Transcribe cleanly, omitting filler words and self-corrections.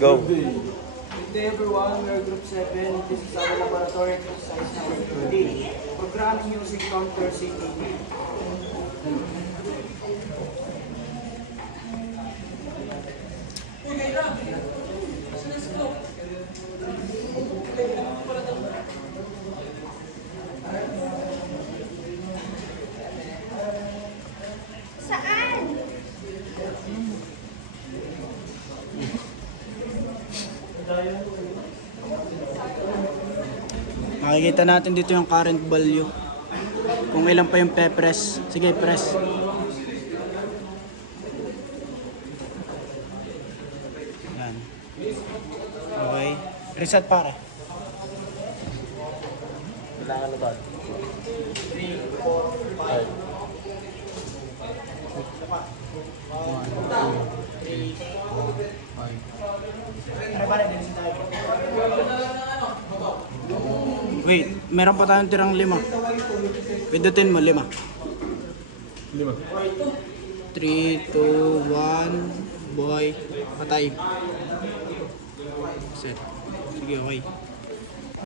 Go. Good day everyone, we're Group 7. This is our laboratory exercise number 13. Programming using counter CTP. Saan? Makikita natin dito yung current value. Kung ilan pa yung pe-press. Sige, press. Yan. Okay. Reset pare. Kailangan na ba? 3, 4, 5. 1, 2, 3, 4, 5. Wait, meron pa tayong tirang 5. Pindutin mo 5. 5. 3, 2, 1, boy, patay. Set. Sige, okay.